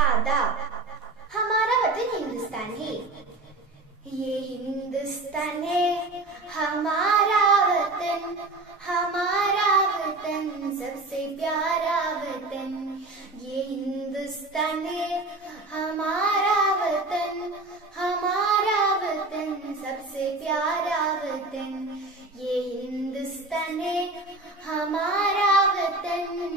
आदाब। हमारा वतन हिंदुस्तान है, ये हिंदुस्तान है हमारा वतन, हमारा वतन सबसे प्यारा वतन। ये हिंदुस्तान है हमारा वतन, हमारा वतन सबसे प्यारा वतन। ये हिंदुस्तान है हमारा वतन।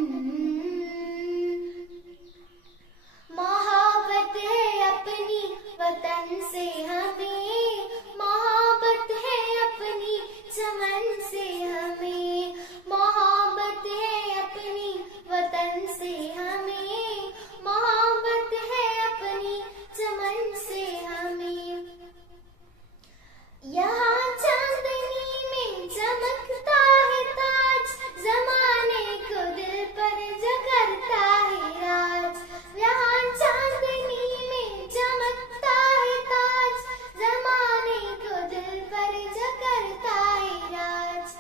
मोहब्बत है अपनी वतन से हमें, मोहब्बत है अपनी चमन से हमें, मोहब्बत है अपनी वतन से हमें, मोहब्बत है अपनी चमन से हमें। यहाँ चांदनी में चमकता है ताज, जमाने को दिल पर जगरता है राज। यहाँ चांदनी में चमकता है ताज, जमाने को दिल पर जगरता है राज।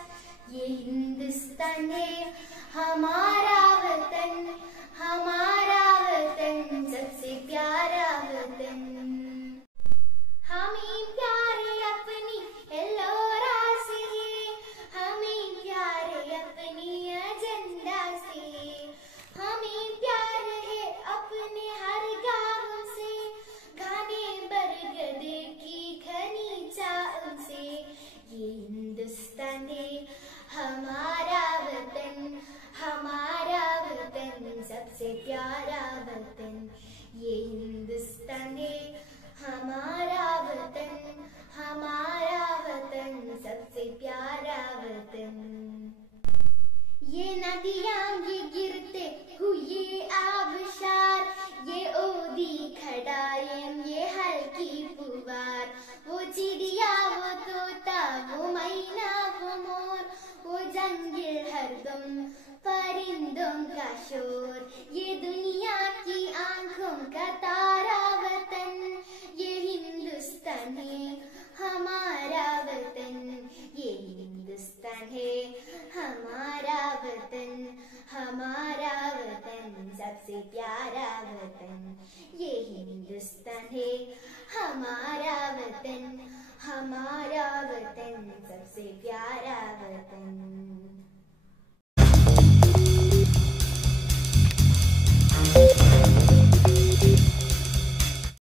ये हिंदुस्तान है हमारा वतन, हमारा वतन सबसे प्यारा वतन। हमें प्यारे अपनी एलोरा से, हमें प्यारे अपनी एजेंडा से, हमें प्यार है अपने हर गाँव से, घने बरगद की घनी चाँद से। ये हिंदुस्तान है हमारा वतन, हमारा वतन सबसे प्यारा वतन। ये हिंदुस्तान है हमारा वतन, हमारा वतन सबसे प्यारा वतन। ये नदियाँ ये गिरते हुए आबशार, ये ओदी खड़ाएं ये हल्की पुकार, वो चिड़िया वो तोता वो मैना वो मोर, वो जंगल हरदम परिंदों का शोर। ये दुनिया की आंखों का तारा वतन, ये हिंदुस्तान है हमारा वतन। ये हिंदुस्तान है हमारा वतन, हमारा वतन सबसे प्यारा वतन। ये हिंदुस्तान है हमारा वतन, हमारा वतन सबसे प्यारा वतन।